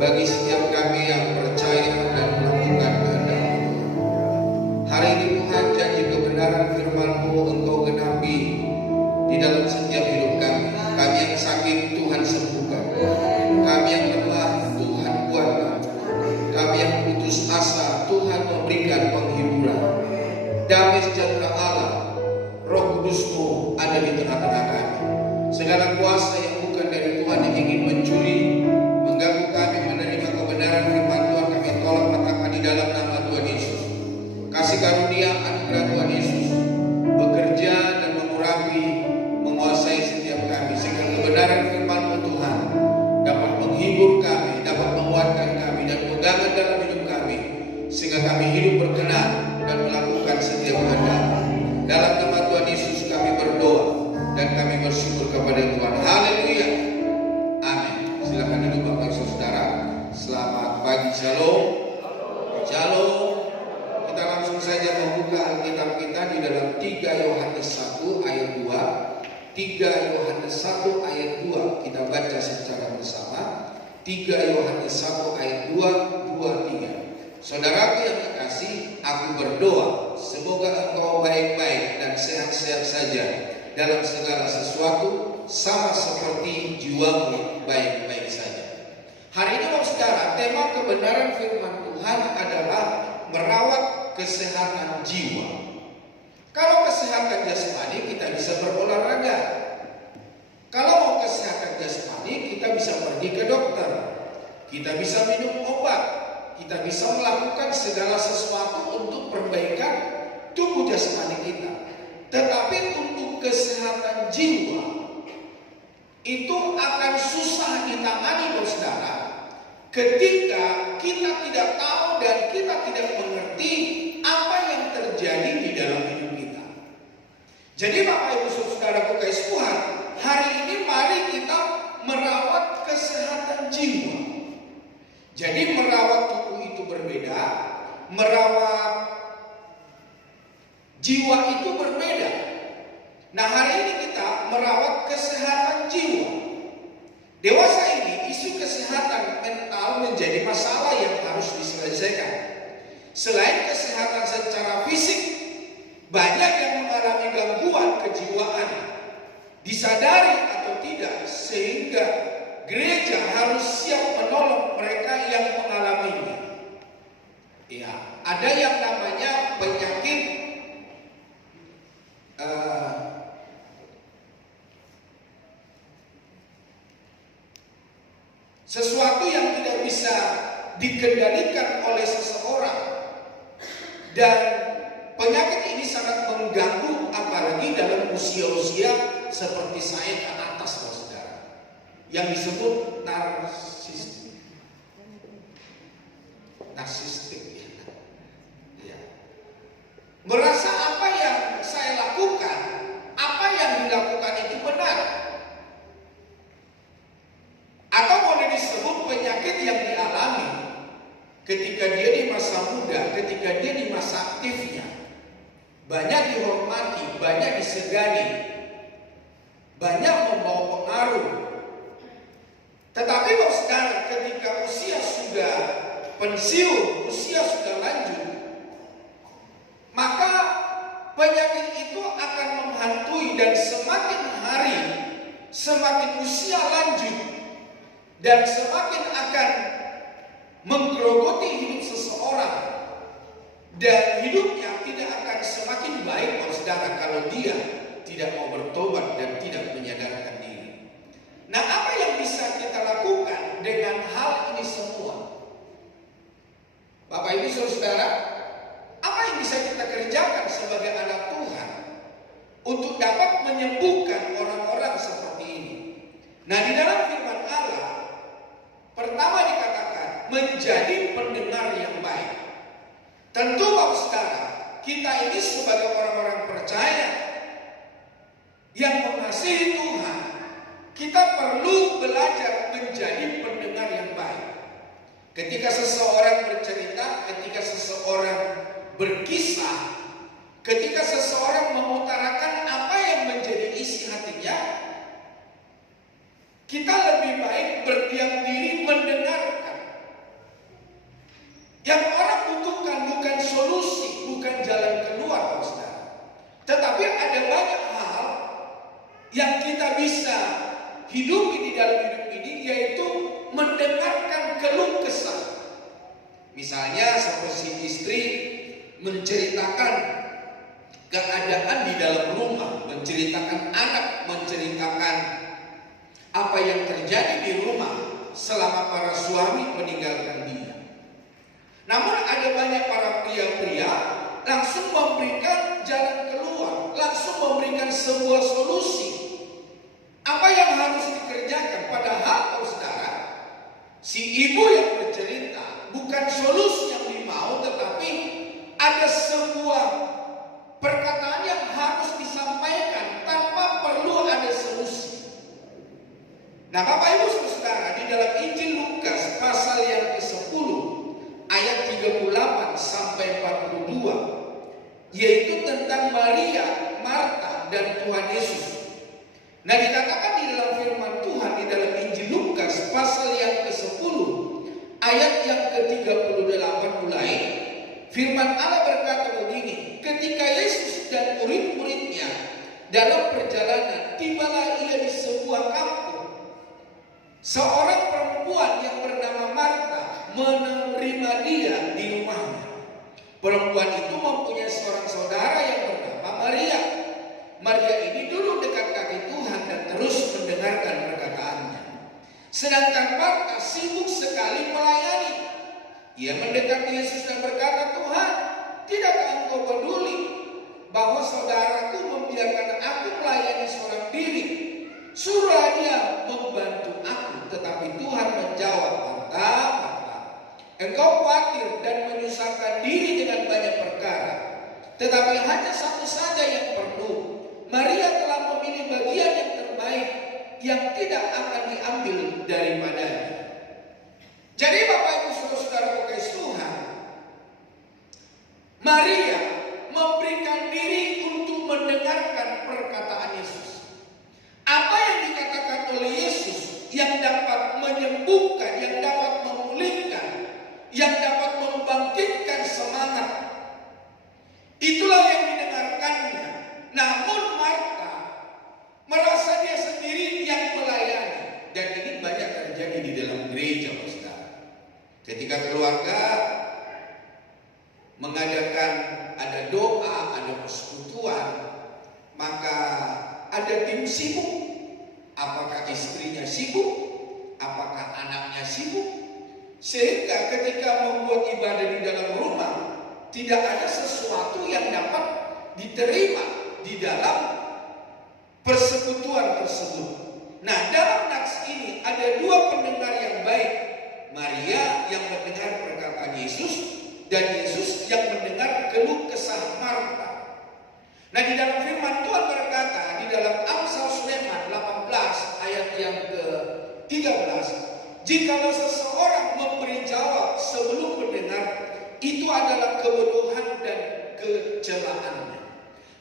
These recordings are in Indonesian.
bagi setiap kami yang percaya dan melakukan kehendak-Mu. Hari ini Tuhan, janji kebenaran firman-Mu Engkau genapi di dalam setiap hidup kami. Kami yang sakit Tuhan sembuhkan, kami yang lemah Tuhan kuatkan, kami yang putus asa Tuhan memberikan penghiburan. Damai sejahtera Allah, Roh Kudus-Mu ada di tengah-tengah kami. Segala kuasa yang bukan dari Tuhan yang ingin mencuri, mengganggu kami menerima kebenaran firman Tuhan, kami tolak patahkan di dalam nama Tuhan Yesus. Kasih karunia anugerah Tuhan Yesus bekerja dan mengurapi, menguasai setiap kami, sehingga kebenaran firman-Mu Tuhan dapat menghibur kami, dapat menguatkan kami dan pegangan dalam hidup kami, sehingga kami hidup berkenan dan melakukan setiap kehendak. Dalam nama Tuhan Yesus kami berdoa dan kami bersyukur kepada Tuhan. Haleluya. Amin. Silakan duduk Bapak Ibu Saudara. Selamat pagi. Shalom. Shalom. Kita langsung saja membuka Alkitab kita di dalam 3 Yohanes 1 ayat 2. 3 Yohanes 1 ayat 2. Kita baca secara bersama. 3 Yohanes 1 ayat 2, 2, 3. Saudaraku yang terkasih, aku berdoa semoga engkau baik-baik dan sehat-sehat saja dalam segala sesuatu, sama seperti jiwamu baik-baik saja. Hari ini saudara, tema kebenaran firman Tuhan adalah merawat kesehatan jiwa. Kalau kesehatan jasmani, kita bisa berolahraga. Kalau mau kesehatan jasmani, kita bisa pergi ke dokter, kita bisa minum obat, kita bisa melakukan segala sesuatu untuk perbaikan tubuh jasmani kita. Tetapi untuk kesehatan jiwa itu akan susah ditangani, saudara, ketika kita tidak tahu dan kita tidak mengerti apa yang terjadi di dalam hidup kita. Jadi Bapak Ibu Saudaraku kasih Tuhan, hari ini mari kita merawat kesehatan jiwa. Jadi merawat tubuh itu berbeda, merawat jiwa itu berbeda. Nah, hari ini kita merawat kesehatan jiwa. Dewasa ini isu kesehatan mental menjadi masalah yang harus diselesaikan. Selain kesehatan secara fisik, banyak yang mengalami gangguan kejiwaan, disadari atau tidak, sehingga gereja harus siap menolong mereka yang mengalaminya. Ya, ada yang namanya penyakit sesuatu yang tidak bisa dikendalikan oleh seseorang, dan penyakit ini sangat mengganggu apalagi dalam usia-usia seperti saya ke atas, saudara, yang disebut narsistik ya. Merasa apa yang saya lakukan, apa yang dilakukan itu benar, atau boleh disebut penyakit yang dialami ketika dia di masa muda, ketika dia di masa aktifnya, banyak dihormati, banyak disegani, banyak membawa pengaruh. Tetapi saudara, ketika usia sudah pensiun, usia sudah lanjut, maka penyakit itu akan menghantui, dan semakin hari, semakin usia lanjut, dan semakin akan menggerogoti hidup seseorang, dan hidupnya tidak akan semakin baik, saudara, kalau dia tidak mau bertobat dan tidak menyadarkan diri. Nah, apa yang bisa kita lakukan dengan hal ini semua? Bapak Ibu Saudara, apa yang bisa kita kerjakan sebagai anak Tuhan untuk dapat menyembuhkan orang-orang seperti ini? Nah, di dalam firman Allah pertama dikatakan menjadi pendengar yang baik. Tentu Bapak Saudara, kita ini sebagai orang-orang percaya yang mengasihi Tuhan, kita perlu belajar menjadi pendengar yang baik. Ketika seseorang bercerita, ketika seseorang berkisah, ketika seseorang mengutarakan apa yang menjadi isi hatinya, kita lebih baik berdiam diri mendengarkan. Misalnya seperti istri menceritakan keadaan di dalam rumah, menceritakan anak, menceritakan apa yang terjadi di rumah selama para suami meninggalkan dia. Namun ada banyak para pria-pria langsung memberikan jalan keluar, langsung memberikan sebuah solusi. Apa yang harus dikerjakan? Padahal saudara, si ibu yang bercerita bukan solusi yang dimau, tetapi ada sebuah perkataan yang harus disampaikan tanpa perlu ada solusi. Nah, Bapak Ibu Saudara, di dalam Injil Lukas pasal yang ke-10 ayat 38 sampai 42, yaitu tentang Maria, Marta, dan Tuhan Yesus. Nah, dikatakan di dalam firman Tuhan di dalam Injil Lukas pasal yang ke-10 ayat yang ke-38 mulai, firman Allah berkata begini, ketika Yesus dan murid-muridnya dalam perjalanan, tibalah ia di sebuah kampung. Seorang perempuan yang bernama Marta menerima dia di rumahnya. Perempuan itu mempunyai seorang saudara yang bernama Maria. Maria ini duduk dekat kaki Tuhan dan terus mendengarkan perkataannya. Sedangkan Marta sibuk sekali melayani. Ia mendekati Yesus dan berkata, Tuhan, tidakkah engkau peduli bahwa saudaraku membiarkan aku melayani seorang diri? Suruhlah dia membantu aku. Tetapi Tuhan menjawab, Marta, Marta, engkau khawatir dan menyusahkan diri dengan banyak perkara. Tetapi hanya satu saja yang perlu. Maria telah memilih bagian yang terbaik yang tidak akan diambil daripadanya. Jadi Bapak Ibu Saudara kekasih Tuhan, Maria memberikan diri untuk mendengarkan perkataan Yesus. Apa yang dikatakan oleh Yesus yang dapat menyembuhkan, yang dapat memulihkan, yang dapat membangkitkan semangat, itulah yang didengarkannya. Namun Marta merasa dia sendiri yang melayani. Dan ini banyak terjadi di dalam gereja, saudara. Ketika keluarga mengadakan ada doa, ada persekutuan, maka ada tim sibuk. Apakah istrinya sibuk? Apakah anaknya sibuk? Sehingga ketika membuat ibadah di dalam rumah, tidak ada sesuatu yang dapat diterima di dalam persekutuan tersebut. Nah, dalam nats ini ada dua pendengar yang baik. Maria yang mendengar perkataan Yesus, dan Yesus yang mendengar keluh kesah Marta. Nah, di dalam firman Tuhan berkata di dalam Amsal Sulaiman 18 ayat yang ke-13, jikalau seseorang memberi jawab sebelum mendengar, itu adalah kebodohan dan kecelaannya.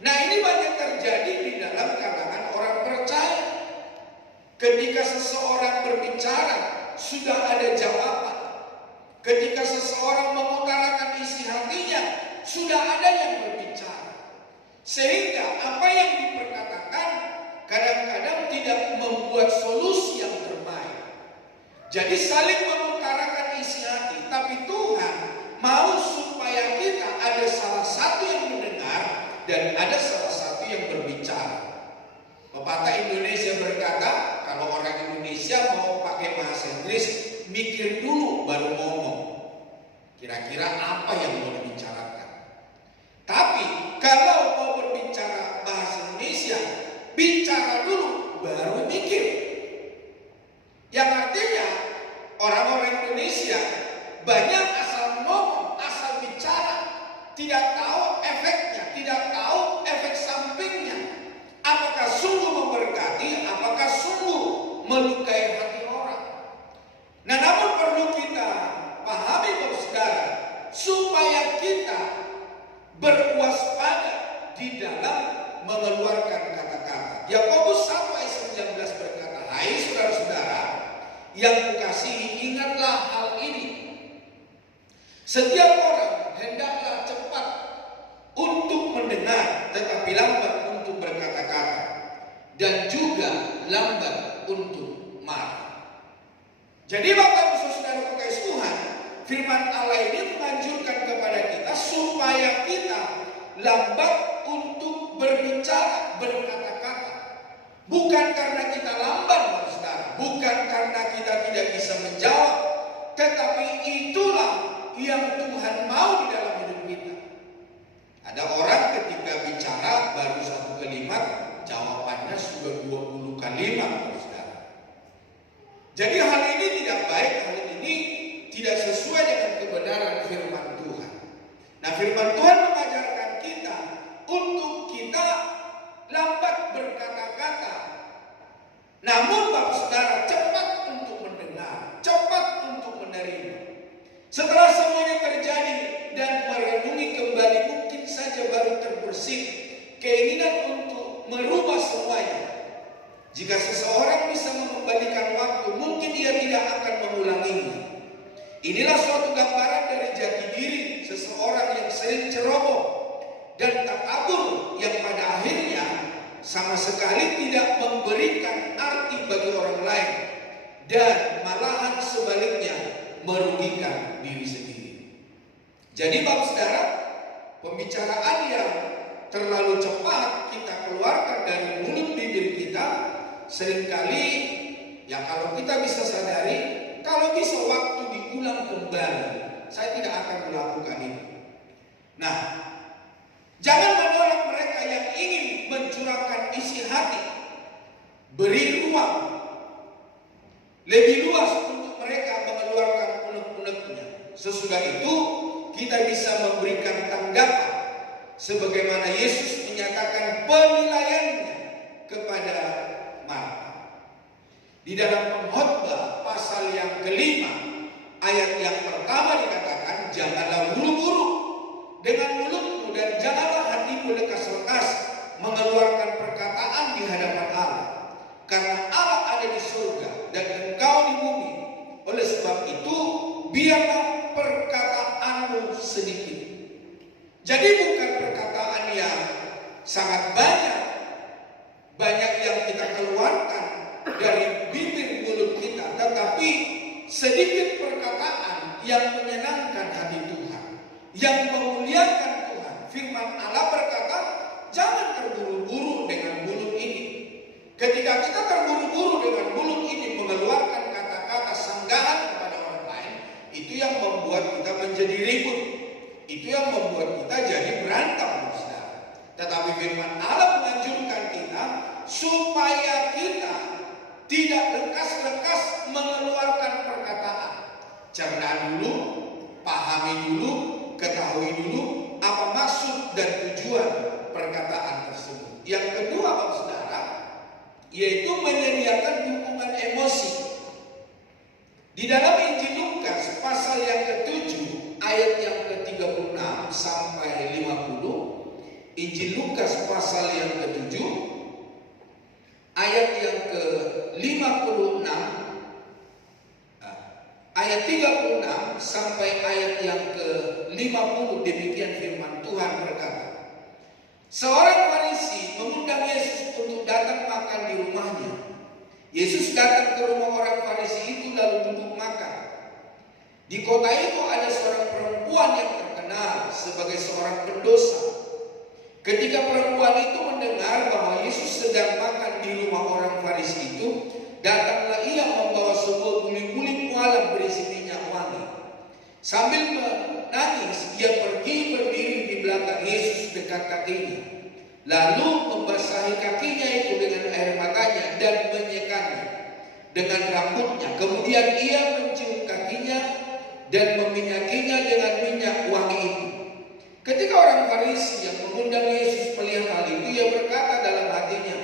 Nah, ini banyak terjadi di dalam kalangan orang percaya. Ketika seseorang berbicara, sudah ada jawaban. Ketika seseorang mengutarakan isi hatinya, sudah ada yang berbicara. Sehingga apa yang diperkatakan kadang-kadang tidak membuat solusi yang terbaik. Jadi saling mengutarakan isi hati, tapi Tuhan mau supaya kita ada salah satu yang mendengar dan ada salah satu yang berbicara. Pepatah Indonesia berkata, kalau orang Indonesia mau pakai bahasa Inggris, mikir dulu baru ngomong. Kira-kira apa yang mau dibicarakan. Tapi kalau mau berbicara bahasa Indonesia, bicara dulu baru mikir. Yang artinya orang-orang Indonesia banyak asal ngomong, asal bicara, tidak tahu efeknya, tidak tahu efek sampingnya. Apakah sungguh memberkati, apakah sungguh melukai hati orang. Nah, namun perlu kita pahami, saudara, supaya kita berwaspada di dalam mengeluarkan kata-kata. Yakobus 1 ayat 19 berkata, hai saudara-saudara yang kukasihi, ingatlah hal ini. Setiap orang hendaklah cepat untuk mendengar, tetapi lambat untuk berkata-kata, dan juga lambat untuk marah. Jadi Bapak Ibu Saudara kekasih Tuhan, firman Allah ini menganjurkan kepada kita supaya kita lambat untuk berbicara, berkata-kata. Bukan karena kita lamban, saudara, bukan karena kita tidak bisa menjawab, tetapi itulah yang Tuhan mau di dalam hidup kita. Ada orang ketika bicara baru satu kalimat, jawabannya sudah 20 kalimat, saudara. Jadi hal ini tidak baik, hal ini tidak sesuai dengan kebenaran firman Tuhan. Nah, firman Tuhan mengajarkan kita untuk kita lambat berkata-kata, namun Bapak Saudara cepat untuk mendengar, cepat untuk menerima. Setelah semuanya terjadi dan merenungi kembali, mungkin saja baru terbersih keinginan untuk merubah semuanya. Jika seseorang bisa mengembalikan waktu, mungkin dia tidak akan mengulanginya. Inilah suatu gambaran dari jati diri seseorang yang sering ceroboh dan takabur, yang pada akhirnya sama sekali tidak memberikan arti bagi orang lain, dan malahan sebaliknya merugikan diri sendiri. Jadi Bapak Saudara, pembicaraan yang terlalu cepat kita keluarkan dari mulut bibir kita seringkali, ya kalau kita bisa sadari, kalau bisa waktu diulang kembali, saya tidak akan melakukan itu. Nah, jangan menolak mereka yang ingin mencurahkan isi hati. Beri ruang lebih luas untuk mereka mengeluarkan unek-uneknya. Sesudah itu kita bisa memberikan tanggapan sebagaimana Yesus menyatakan penilaiannya kepada Marta. Di dalam Pengkhotbah pasal yang kelima, ayat yang pertama dikatakan, janganlah buru-buru dengan mulutmu dan janganlah hatimu lekas-lekas mengeluarkan perkataan di hadapan Allah, karena Allah ada di surga dan engkau di bumi. Oleh sebab itu biarlah perkataanmu sedikit. Jadi bukan perkataan yang sangat banyak yang kita keluarkan dari bibir mulut kita, tetapi sedikit perkataan yang menyenangkan hati Tuhan, yang memuliakan Tuhan. Firman Allah berkata, jangan terburu-buru dengan mulut ini. Ketika kita terburu-buru dengan mulut ini mengeluarkan kata-kata sanggahan kepada orang lain, itu yang membuat kita menjadi ribut, itu yang membuat kita jadi berantem. Tetapi firman Allah menganjurkan kita supaya kita tidak lekas-lekas mengeluarkan perkataan. Cerna dulu, pahami dulu, ketahui dulu apa maksud dan tujuan perkataan tersebut. Yang kedua, Bapak Saudara, yaitu menyediakan dukungan emosi. Di dalam Injil Lukas pasal yang ke-7 ayat yang ke-36 sampai 50, Injil Lukas pasal yang ke-7 ayat yang ke-56, ayat 36 sampai ayat yang ke-50, demikian firman Tuhan berkata, seorang Farisi mengundang Yesus untuk datang makan di rumahnya. Yesus datang ke rumah orang Farisi itu lalu duduk makan. Di kota itu ada seorang perempuan yang terkenal sebagai seorang pendosa. Ketika perempuan itu mendengar bahwa Yesus sedang makan di rumah orang Farisi itu, datanglah ia membawa sebuah guling-guling mualam berisi minyak wangi. Sambil menangis, ia pergi berdiri di belakang Yesus dekat kakinya, lalu membasahi kakinya itu dengan air matanya dan menyekanya dengan rambutnya. Kemudian ia mencium kakinya dan meminyakinya dengan minyak wangi itu. Ketika orang Farisi yang mengundang Yesus melihat hal itu, ia berkata dalam hatinya,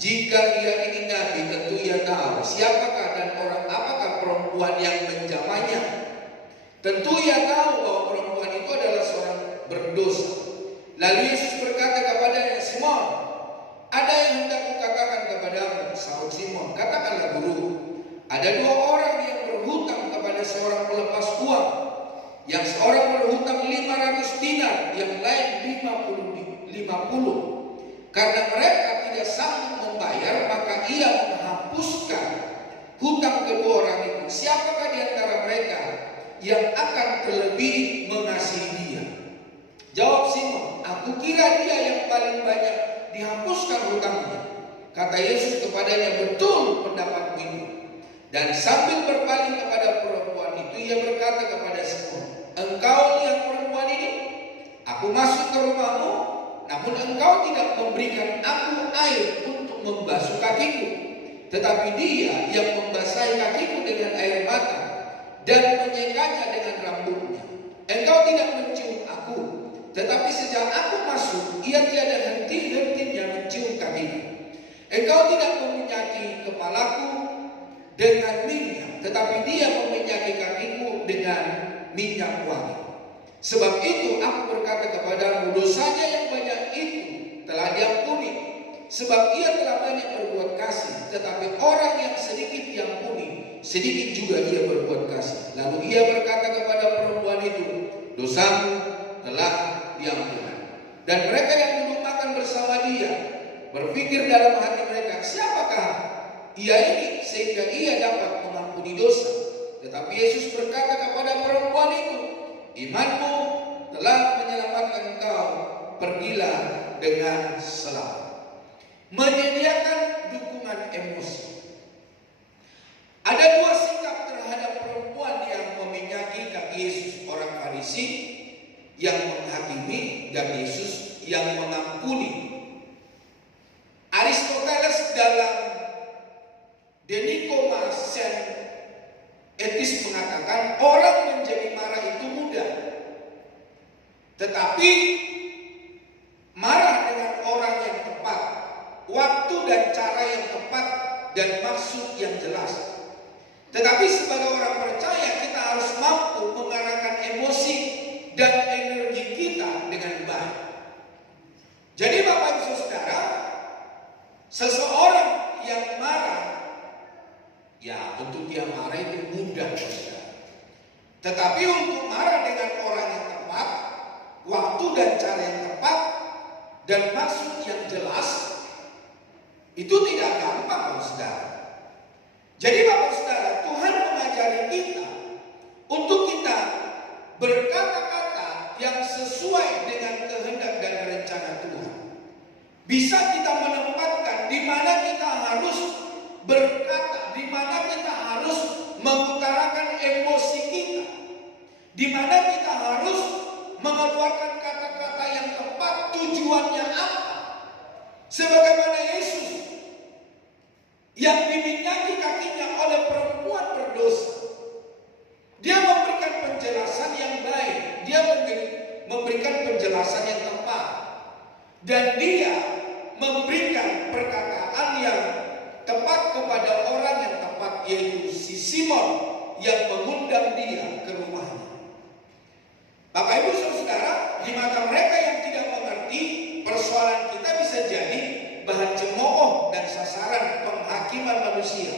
jika ia ini nabi, tentu ia tahu siapakah dan orang apakah perempuan yang menjamahnya. Tentu ia tahu bahwa perempuan itu adalah seorang berdosa. Lalu Yesus berkata kepadanya, Simon, ada yang hendak kukatakan kepadamu. Sahut Simon, katakanlah guru. Ada dua orang yang berhutang kepada seorang pelepas uang. Yang seorang berhutang 500 dinar, yang lain 50. Karena mereka tidak sanggup membayar, maka ia menghapuskan hutang kedua orang itu. Siapakah di antara mereka yang akan terlebih mengasihi dia. Jawab Simon, aku kira dia yang paling banyak dihapuskan hutangnya. Kata Yesus kepadanya, betul pendapatmu itu. Dan sambil berpaling kepada perempuan itu, ia berkata kepada Simon, engkau lihat perempuan ini? Aku masuk ke rumahmu, namun engkau tidak memberikan aku air untuk membasuh kakiku, tetapi dia yang membasahi kakiku dengan air mata dan menyekanya dengan rambutnya. Engkau tidak mencium aku, tetapi sejak aku masuk, ia tiada henti-hentinya mencium kakiku. Engkau tidak meminyaki kepalaku dengan minyak, tetapi dia meminyaki kakiku dengan minyak wangi. Sebab itu aku berkata kepadamu, dosanya yang banyak itu telah diampuni, sebab ia telah banyak berbuat kasih. Tetapi orang yang sedikit diampuni, sedikit juga ia berbuat kasih. Lalu ia berkata kepada perempuan itu, dosamu telah diampuni. Dan mereka yang duduk makan bersama dia berpikir dalam hati mereka, siapakah ia ini sehingga ia dapat mengampuni dosa? Tetapi Yesus berkata kepada perempuan itu, imanmu telah menyelamatkan engkau, pergilah dengan selamat. Menyediakan dukungan emosi. Ada dua sikap terhadap perempuan yang meminyaki kaki Yesus, orang Farisi yang menghakimi dan Yesus yang mengampuni. Aristoteles dalam De Nicomachean Ethics mengatakan orang menjadi marah itu mudah, tetapi marah dengan orang yang tepat, waktu dan cara yang tepat, dan maksud yang jelas. Tetapi sebagai orang percaya kita harus mampu mengarahkan emosi dan energi kita dengan baik. Jadi Bapak Ibu Saudara, seseorang yang marah, ya untuk dia marah itu mudah, saudara. Tetapi untuk marah dengan orang yang tepat, waktu dan cara yang tepat, dan maksud yang jelas, itu tidak gampang, saudara. Jadi Bapak Saudara, Tuhan mengajari kita untuk kita berkata-kata yang sesuai dengan kehendak dan rencana Tuhan. Bisa kita menempatkan di mana kita harus berkata, di mana kita harus mengutarakan emosi kita, di mana kita harus mengeluarkan kata-kata yang tepat, tujuannya apa. Sebagaimana Yesus yang diminyaki kakinya oleh perempuan berdosa, dia memberikan penjelasan yang baik, dia memberikan penjelasan yang tepat, dan dia memberikan perkataan yang tepat kepada orang yang tepat, yaitu si Simon yang mengundang dia ke rumahnya. Bapak Ibu Saudara, di mata mereka yang tidak mengerti, persoalan kita bisa jadi bahan cemooh dan sasaran penghakiman manusia.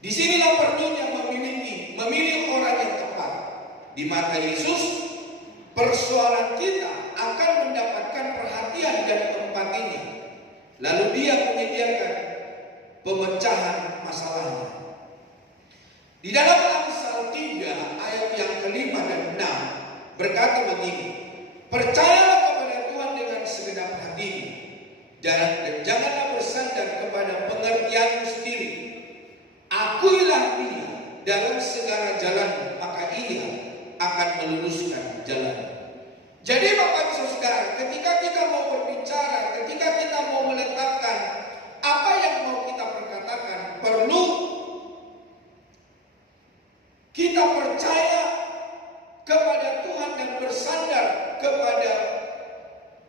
Disinilah perlunya memilih orang yang tepat. Di mata Yesus, persoalan kita akan mendapatkan perhatian dan empatinya. Lalu dia menyediakan pemecahan masalahnya. Di dalam Amsal 3 ayat yang ke-5 dan 6 berkata begini, percayalah kepada Tuhan dengan segenap hatimu, dan janganlah bersandar kepada pengertianmu sendiri. Akuilah dia dalam segala jalan, maka ia akan meluruskan jalan. Jadi Bapak Ibu Saudara, ketika kita mau berbicara, ketika kita mau meletakkan apa yang mau kita perkatakan, perlu kita percaya kepada Tuhan dan bersandar kepada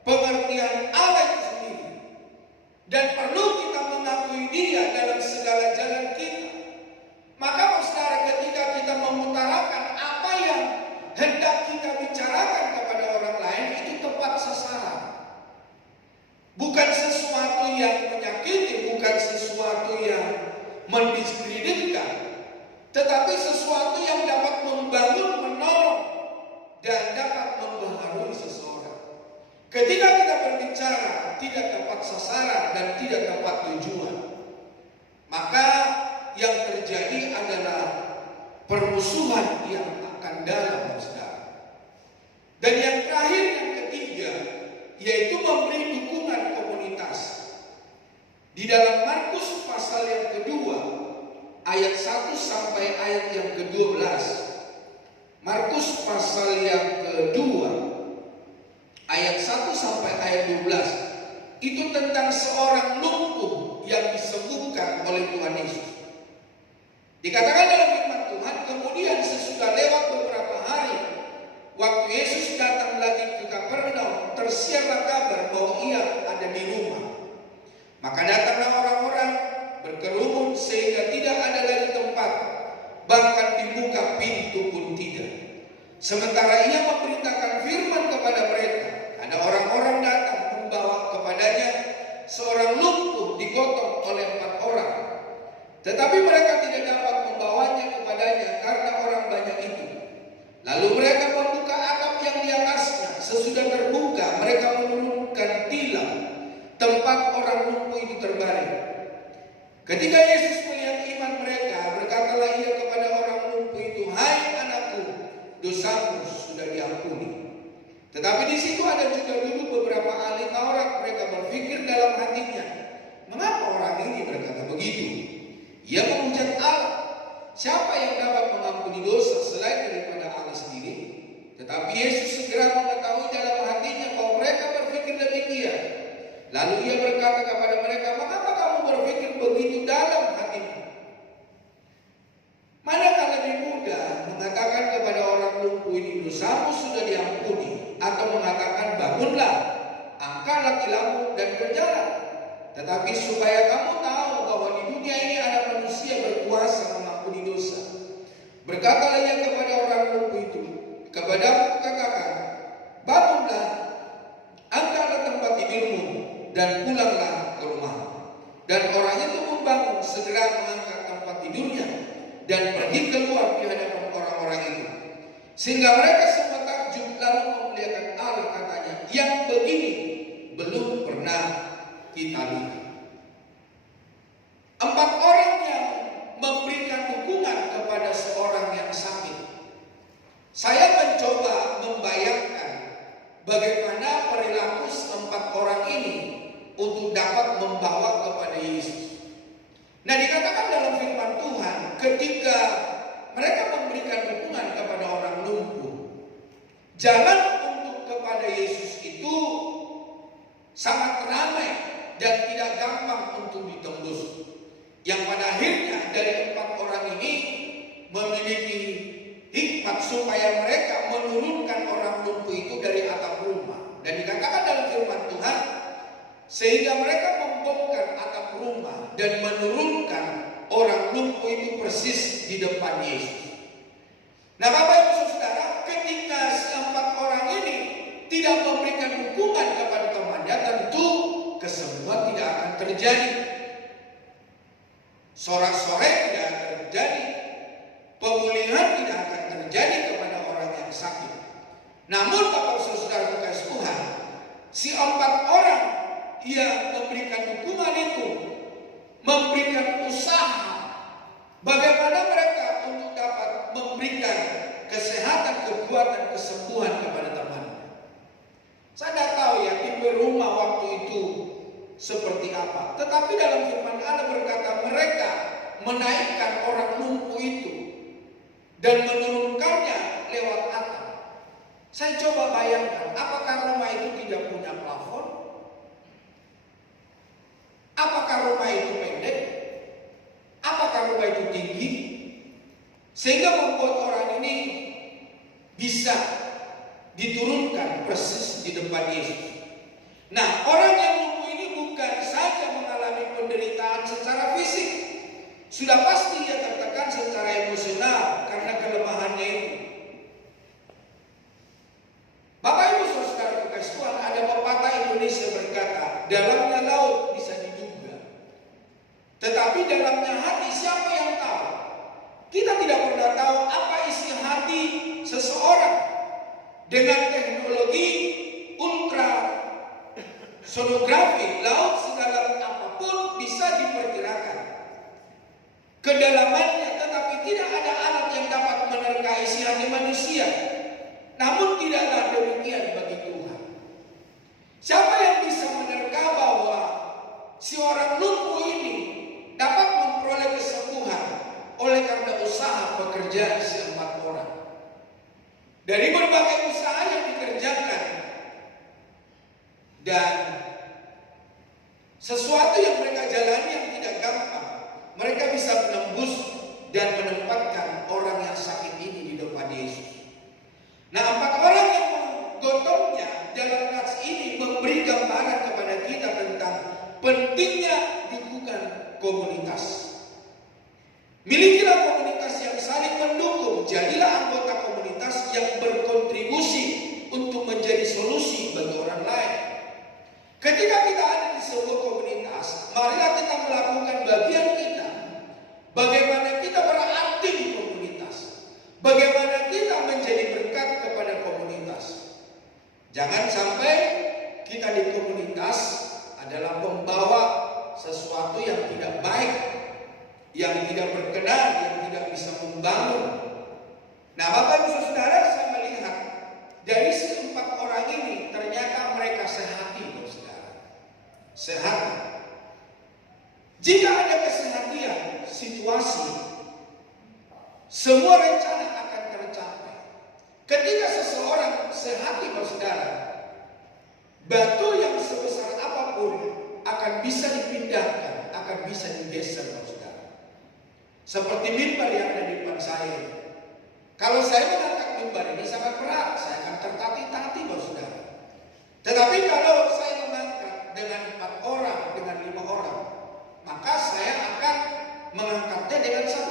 pengertian Allah itu sendiri. Dan perlu kita mengakui dia dalam segala jalan kita. Maka saudara, ketika kita mengutarakan apa yang hendak kita bicarakan kepada orang lain, itu tepat sasaran. Bukan sesuatu yang menyakiti, bukan sesuatu yang mendiskreditkan, tetapi sesuatu yang dapat membangun, menolong, dan dapat membaharui seseorang. Ketika kita berbicara tidak tepat sasaran dan tidak tepat tujuan, maka yang terjadi adalah permusuhan yang akan dalam, saudara. Dan yang terakhir, yang ketiga, yaitu memberi dukungan komunitas. Di dalam Markus pasal yang kedua, ayat 1 sampai ayat yang ke-12. Markus pasal yang kedua, ayat 1 sampai ayat 12. Itu tentang seorang lumpuh yang disembuhkan oleh Tuhan Yesus. Dikatakan dalam firman Tuhan, kemudian sesudah lewat beberapa hari, waktu Yesus datang lagi ke Kapernaum, tersiarlah kabar bahwa ia ada di rumah. Maka datanglah orang-orang berkerumun sehingga tidak ada lagi tempat, bahkan dibuka pintu pun tidak. Sementara ia memberitakan firman kepada mereka, ada orang-orang datang membawa kepadanya seorang lumpuh digotong oleh 4 orang. Tetapi mereka tidak dapat membawanya kepadanya karena orang banyak itu. Lalu mereka membuka atap yang di atasnya. Sesudah terbuka, mereka menurunkan tilam tempat orang lumpuh itu terbaring. Ketika Yesus melihat iman mereka, berkatalah ia kepada orang lumpuh itu, "Hai anakku, dosamu sudah diampuni." Tetapi di situ ada juga dulu beberapa ahli Taurat. Mereka berpikir dalam hatinya, "Mengapa orang ini berkata begitu? Ia menghujat Allah. Siapa yang dapat mengampuni dosa selain daripada Allah sendiri?" Tetapi Yesus segera mengetahui dalam hatinya bahwa mereka berpikir demikian. Lalu ia berkata kepada mereka, "Mengapa kamu berpikir begitu dalam hatimu? Manakah lebih mudah mengatakan kepada orang lumpuh ini, dosamu sudah diampuni, atau mengatakan, bangunlah, angkatlah tilammu dan berjalan? Tetapi supaya kamu tahu bahwa di dunia ini ada manusia berkuasa mengampuni dosa." Berkatalah ia kepada orang lumpuh itu, "Kepadamu kukatakan, bangunlah, angkatlah tempat tidurmu, dan pulanglah ke rumah." Dan orang itu membangun, segera mengangkat tempat tidurnya, dan pergi keluar di hadapan orang-orang itu. Sehingga mereka semua takjub, lalu memuliakan Allah, katanya, "Yang begini belum pernah kita lihat." 4 orang yang memberikan dukungan kepada seorang yang sakit. Saya mencoba membayangkan bagaimana perilaku 4 orang ini untuk dapat membawa kepada Yesus. Nah, dikatakan dalam firman Tuhan, ketika mereka memberikan dukungan kepada orang lumpuh, jalan untuk kepada Yesus itu sangat ramai dan tidak gampang untuk ditembus. Yang pada akhirnya dari 4 orang ini memiliki hikmat supaya mereka menurunkan orang lumpuh itu dari atap rumah. Dan dikatakan dalam firman Tuhan, sehingga mereka membongkar atap rumah dan menurunkan orang lumpuh itu persis di depan Yesus. Nah, Bapak Ibu Saudara, ketika 4 orang ini tidak memberikan dukungan kepada temannya, tentu kesembuhan tidak akan terjadi. Sorak-sorai tidak akan terjadi. Pemulihan tidak akan terjadi kepada orang yang sakit. Namun Bapak Saudara kasih Tuhan, si 4 orang yang memberikan dukungan itu memberikan usaha bagaimana mereka untuk dapat memberikan kesehatan, kekuatan, kesembuhan kepada temannya. Saya tidak tahu ya tipe rumah waktu itu seperti apa. Tetapi dalam firman Allah berkata mereka menaikkan orang lumpuh itu dan menurunkannya lewat atap. Saya coba bayangkan, apakah rumah itu tidak punya plafon? Apakah rumah itu pendek? Apakah rumah itu tinggi? Sehingga membuat orang ini bisa diturunkan persis di depan Yesus. Nah, orang yang lumpuh ini bukan saja mengalami penderitaan secara fisik, sudah pasti ia tertekan secara emosional karena kelemahannya itu. Bapak Ibu Saudara kasih Tuhan, ada pepatah Indonesia berkata, dalamnya laut bisa diduga, tetapi dalamnya hati siapa yang tahu? Kita tidak pernah tahu apa isi hati seseorang. Dengan teknologi ultra sonografi, laut sedalam apapun bisa diperkirakan kedalamannya, tetapi tidak ada alat yang dapat menerka isi hati manusia. Dari berbagai usaha yang dikerjakan dan sesuatu yang mereka jalani yang tidak gampang, mereka bisa menembus dan menempatkan orang yang sakit ini di depan Yesus. Nah, 4 orang yang menggotongnya dalam nats ini memberi gambaran kepada kita tentang pentingnya dukungan komunitas. Milikilah komunitas yang saling mendukung. Jadilah anggota komunitas yang berkontribusi untuk menjadi solusi bagi orang lain. Ketika kita ada di sebuah komunitas, marilah kita melakukan bagian kita. Bagaimana kita berarti di komunitas. Bagaimana kita menjadi berkat kepada komunitas. Jangan sampai kita di komunitas adalah pembawa sesuatu yang tidak baik, yang tidak berkenan, yang tidak bisa membangun. Nah, Bapak Ibu Saudara, saya melihat dari 4 orang ini ternyata mereka sehati, Saudara. Sehati. Jika ada kesehatian, situasi, semua rencana akan tercapai. Ketika seseorang sehati, Saudara, batu yang sebesar apapun akan bisa dipindahkan, akan bisa digeser, Saudara. Seperti mimbar yang ada di depan saya. Kalau saya mengangkat mimbar ini sangat berat, saya akan tertatih-tatih, Saudara. Tetapi kalau saya mengangkat dengan 4 orang, dengan 5 orang, maka saya akan mengangkatnya dengan 1